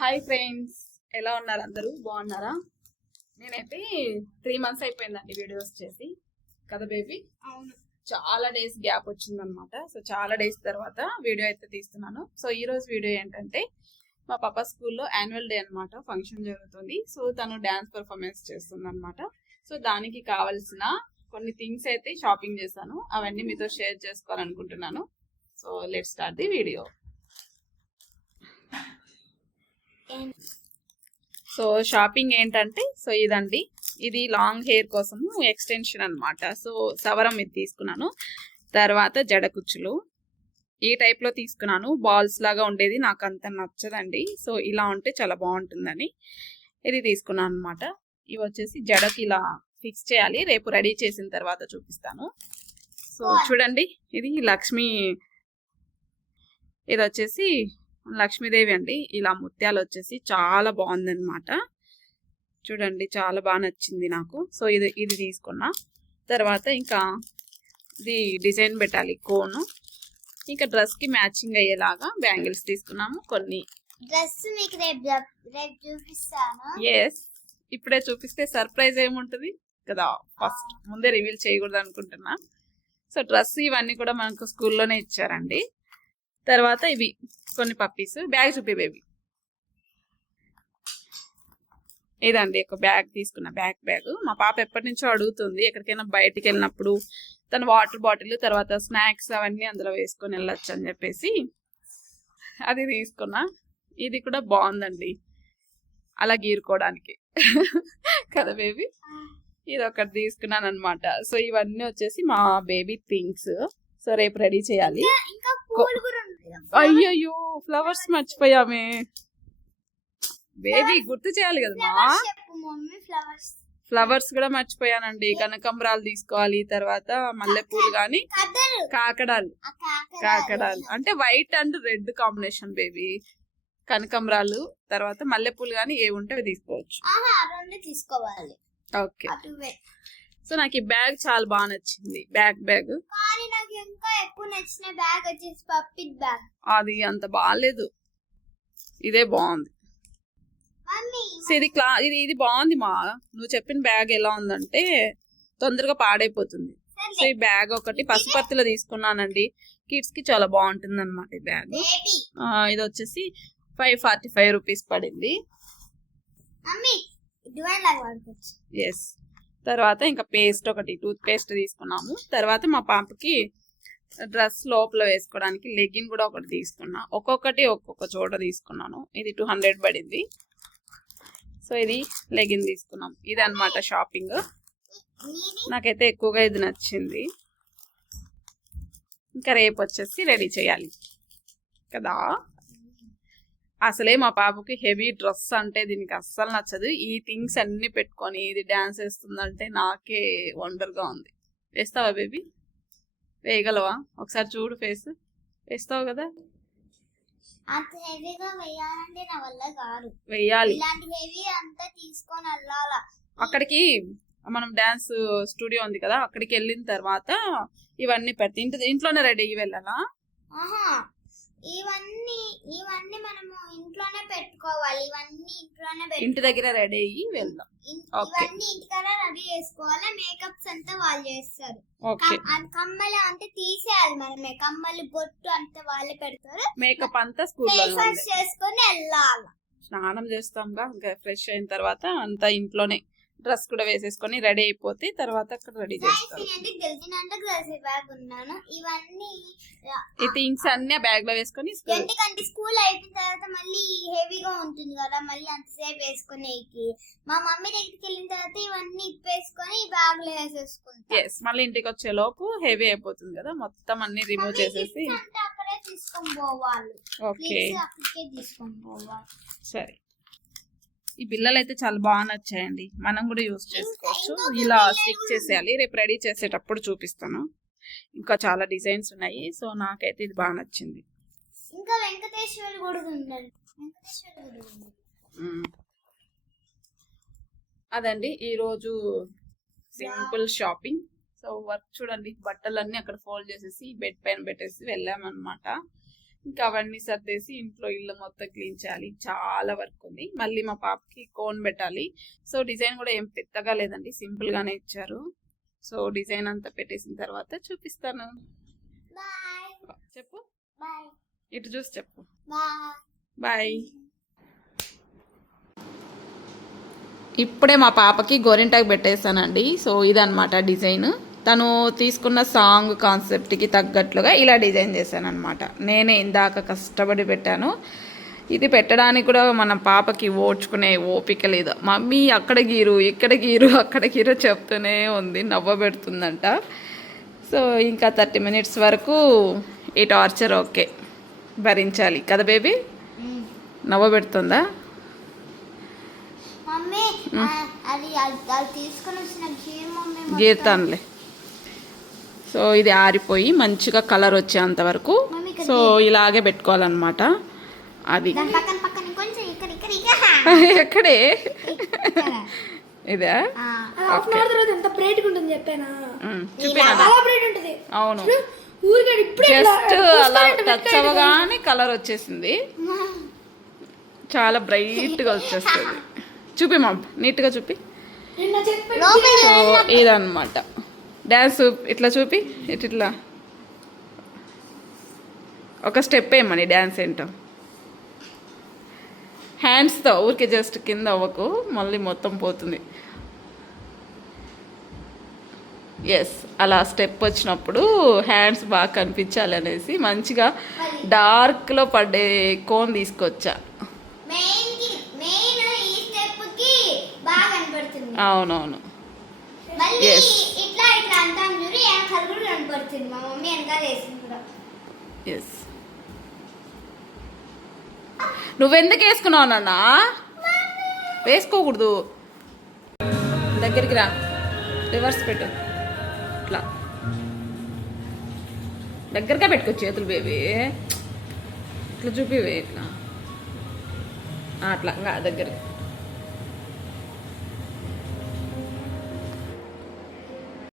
Hi friends, ఎలా ఉన్నారు? అందరూ బాగున్నారా? నేనైతే 3 months అయిపోయిందండి వీడియోస్ చేసి కదా బేబీ. అవును, చాలా డేస్ గ్యాప్ వచ్చిందనమాట. సో చాలా డేస్ తర్వాత వీడియో అయితే తీస్తున్నాను. సో ఈ రోజు వీడియో ఏంటంటే మా పాప స్కూల్లో యాన్యువల్ డే అనమాట, ఫంక్షన్ జరుగుతుంది. సో తను డాన్స్ పర్ఫార్మెన్స్ చేస్తుంది అనమాట. సో దానికి కావాల్సిన కొన్ని థింగ్స్ అయితే షాపింగ్ చేశాను. అవన్నీ మీతో షేర్ చేసుకోవాలనుకుంటున్నాను. So let's start the video. So shopping ఏంటంటే, సో ఇదండి, ఇది లాంగ్ హెయిర్ కోసం ఎక్స్టెన్షన్ అనమాట. సో సవరం ఇది తీసుకున్నాను. తర్వాత జడ కుచ్చులు ఈ టైప్ లో తీసుకున్నాను. బాల్స్ లాగా ఉండేది నాకు అంత నచ్చదండి. సో ఇలా ఉంటే చాలా బాగుంటుందని ఇది తీసుకున్నాను అనమాట. ఇవి వచ్చేసి జడకి ఇలా ఫిక్స్ చేయాలి, రేపు రెడీ చేసిన తర్వాత చూపిస్తాను. సో చూడండి, ఇది లక్ష్మి, ఇది వచ్చేసి లక్ష్మీదేవి అండి. ఇలా ముత్యాలు వచ్చేసి చాలా బాగుంది అనమాట. చూడండి, చాలా బాగా నచ్చింది నాకు. సో ఇది తీసుకున్నా. తర్వాత ఇంకా ఇది డిజైన్ పెట్టాలి, కోను. ఇంకా డ్రెస్ కి మ్యాచింగ్ అయ్యేలాగా బ్యాంగిల్స్ తీసుకున్నాము కొన్ని. డ్రెస్ మీకు రేపు చూపిస్తాను. ఎస్, ఇప్పుడే చూపిస్తే సర్ప్రైజ్ ఏముంటుంది కదా, ఫస్ట్ ముందే రివీల్ చేయకూడదు అనుకుంటున్నా. సో డ్రెస్ ఇవన్నీ కూడా మనకు స్కూల్లోనే ఇచ్చారండి. తర్వాత ఇవి కొన్ని పప్పీస్. బ్యాగ్ చూపి బేబీ. ఇదండి ఒక బ్యాగ్ తీసుకున్న, బ్యాగ్. మా పాప ఎప్పటి నుంచో అడుగుతుంది, ఎక్కడికైనా బయటికి వెళ్ళినప్పుడు తన వాటర్ బాటిల్ తర్వాత స్నాక్స్ అవన్నీ అందులో వేసుకొని వెళ్ళొచ్చు అని చెప్పేసి అది తీసుకున్నా. ఇది కూడా బాగుందండి, అలా గీరుకోవడానికి కదా బేబీ. ఇది ఒకటి తీసుకున్నాను అనమాట. సో ఇవన్నీ వచ్చేసి మా బేబీ థింగ్స్. సో రేపు రెడీ చేయాలి. అయ్యయ్యో, ఫ్లవర్స్ మర్చిపోయామే బేబీ, గుర్తు చేయాలి కదమ్మా. ఫ్లవర్స్ కూడా మర్చిపోయానండి. కనకంబరాలు తీసుకోవాలి, తర్వాత మల్లెపూలు గాని కాకడాలు అంటే white and red combination baby. కనకంబరాలు తర్వాత మల్లెపూలు గాని ఏ ఉంటే అవి తీసుకోవచ్చు. ఓకే. సో నాకు ఈ బ్యాగ్ చాలా బాగా నచ్చింది, బ్యాగ్. అది అంత బాగాలేదు, ఇదే బాగుంది. సో ఇది బాగుంది మా. నువ్వు చెప్పిన బ్యాగ్ ఎలా ఉందంటే తొందరగా పాడైపోతుంది. సో ఈ బ్యాగ్ ఒకటి పసుపత్తిలో తీసుకున్నానండి. కిడ్స్ కి చాలా బాగుంటుంది అనమాట ఈ బ్యాగ్. ఇది వచ్చేసి 545 రూపీస్ పడింది. ఎస్. తర్వాత ఇంకా పేస్ట్ ఒకటి, టూత్ పేస్ట్ తీసుకున్నాము. తర్వాత మా పాపకి డ్రెస్ లోపల వేసుకోవడానికి లెగిన్ కూడా ఒకటి తీసుకున్నా. ఒక్కొక్కటి ఒక్కొక్క చోట తీసుకున్నాను. ఇది 200 పడింది. సో ఇది లెగిన్ తీసుకున్నాం. ఇది అన్నమాట షాపింగ్. నాకైతే ఎక్కువగా ఇది నచ్చింది. ఇంకా రేపు వచ్చేసి రెడీ చేయాలి కదా. అసలే మా పాపకి హెవీ డ్రెస్ అంటే దీనికి అస్సలు నచ్చదు. ఈ థింగ్స్ అన్ని పెట్టుకొని ఇది డాన్స్ వేస్తుందంటే నాకే వండర్గా ఉంది. వేస్తావా బేబీ? వేయగలవా? ఒకసారి చూడు ఫేస్. వేస్తావు కదా? అంత హెవీగా వేయాలంటే నా వల్ల కాదు. వేయాలి. ఇలాంటి హెవీ అంతా తీసుకొని వెళ్ళాలా. అక్కడికి మనం డాన్స్ స్టూడియో ఉంది కదా, అక్కడికి వెళ్ళిన తర్వాత ఇవన్నీ పెడితే ఇంట్లోనే రెడీ అయ్యి వెళ్ళాలా? ఇవన్నీ మనము ఇంట్లోనే పెట్టుకోవాలి. ఇంటి దగ్గర రెడీ అయ్యి వెళ్దాం. ఇవన్నీ ఇంటికాడ రెడీ చేసుకోవాలి. మేకప్స్ అంతా వాళ్ళు చేస్తారు. కమ్మలు అంటే తీసేయాలి మనమే. కమ్మలు బొట్టు అంతా వాళ్ళే పెడతారు. మేకప్ అంతా స్కూల్లో చేసుకొని వెళ్ళాలి. స్నానం చేస్తాంగా, ఇంకా ఫ్రెష్ అయిన తర్వాత అంతా ఇంట్లోనే డ్రెస్ కూడా వేసేసుకొని రెడీ అయిపోతే తర్వాత అక్కడ రెడీ చేస్తారు. ఈ థింగ్స్ అన్ని బ్యాగ్ లో వేసుకొని ఎందుకంటే స్కూల్ అయిపోయిన తర్వాత మళ్ళీ హెవీగా ఉంటుంది కదా, మళ్ళీ అంతసేపు వేసుకునేకి. మా మమ్మీ దగ్గరికి వెళ్ళిన తర్వాత ఇవన్నీ ఇప్పేసుకొని బ్యాగ్ లో వేసేసుకుంటాం. ఎస్, మళ్ళీ ఇంటికి వచ్చే లోపు హెవీ అయిపోతుంది కదా, మొత్తం అన్ని రిమూవ్ చేసేసి అక్కడే తీసుకొని పోవాలి. ఓకే, అక్కడికే తీసుకొని పోవాలి. సరే. ఈ బిల్లలు అయితే చాలా బాగా నచ్చాయండి, మనం కూడా యూజ్ చేసుకోవచ్చు. ఇలా స్టిక్ చేసేయాలి, రేపు రెడీ చేసేటప్పుడు చూపిస్తాను. ఇంకా చాలా డిజైన్స్ ఉన్నాయి. సో నాకైతే ఇది బాగా నచ్చింది. ఇంకా వెంకటేశ్వర గుడి ఉంది. అదండి ఈరోజు సింపుల్ షాపింగ్. సో వర్క్ చూడండి, బట్టలన్నీ అక్కడ ఫోల్డ్ చేసేసి బెడ్ పైన పెట్టేసి వెళ్ళామన్నమాట. ఇంకా అవన్నీ సర్దేసి ఇంట్లో ఇల్లు మొత్తం క్లీన్ చేయాలి. చాలా వర్క్ ఉంది. మళ్ళీ మా పాపకి కోన్ పెట్టాలి. సో డిజైన్ కూడా ఏం పెద్దగా లేదండి, సింపుల్ గానే ఇచ్చారు. సో డిజైన్ అంతా పెట్టేసిన తర్వాత చూపిస్తాను. బాయ్ చెప్పు, బాయ్ ఇటు చూసి చెప్పు బాయ్. బాయ్. ఇప్పుడే మా పాపకి గోరింటాకు పెట్టేశానండి. సో ఇదన్నమాట డిజైన్. తను తీసుకున్న సాంగ్ కాన్సెప్ట్కి తగ్గట్లుగా ఇలా డిజైన్ చేశాను అనమాట. నేనే ఇందాక కష్టపడి పెట్టాను. ఇది పెట్టడానికి కూడా మన పాపకి ఓడ్చుకునే ఓపిక లేదు. మమ్మీ అక్కడ గీరు, ఇక్కడ గీరు, అక్కడ గీరు చెప్తూనే ఉంది, నవ్వబెడుతుందంట. సో ఇంకా 30 minutes వరకు ఈ టార్చర్ ఓకే, భరించాలి కదా బేబీ. నవ్వబెడుతుందా? మమ్మీ అది తీసుకొని వచ్చిన గీర్ మమ్మీ గీరుతానులే. సో ఇది ఆరిపోయి మంచిగా కలర్ వచ్చేంత వరకు సో ఇలాగే పెట్టుకోవాలన్నమాట. అది దాని పక్కన పక్కన కొంచెం ఇక్కడ ఇక్కడ ఇక్కడ ఎక్కడే ఇదా? ఎంత బ్రైట్ ఉంటుంది చెప్పానా? చూపినా? అవును, జస్ట్ అలా టచ్ అవ్వగానే కలర్ వచ్చేసింది, చాలా బ్రైట్ గా వచ్చేస్తుంది. చూపి మా నీట్గా చూపి. సో ఇదన్నమాట డ్యాన్స్. ఇట్లా చూపి, ఇట్లా ఒక స్టెప్ వేయమని డ్యాన్స్ ఏంటో. హ్యాండ్స్తో ఊరికే జస్ట్ కింద అవ్వకు, మళ్ళీ మొత్తం పోతుంది. ఎస్, అలా స్టెప్ వచ్చినప్పుడు హ్యాండ్స్ బాగా కనిపించాలి అనేసి మంచిగా డార్క్లో పడ్డే కోన్ తీసుకొచ్చా. అవునవును. Yes yes. నువ్వెందుకు వేసుకున్నావు నాన్న? వేసుకోకూడదు. దగ్గరికి రా, రివర్స్ పెట్టు, ఇట్లా దగ్గరగా పెట్టుకో చేతులు బేబీ. ఇట్లా చూపివే, ఇట్లా అట్లా దగ్గరికి.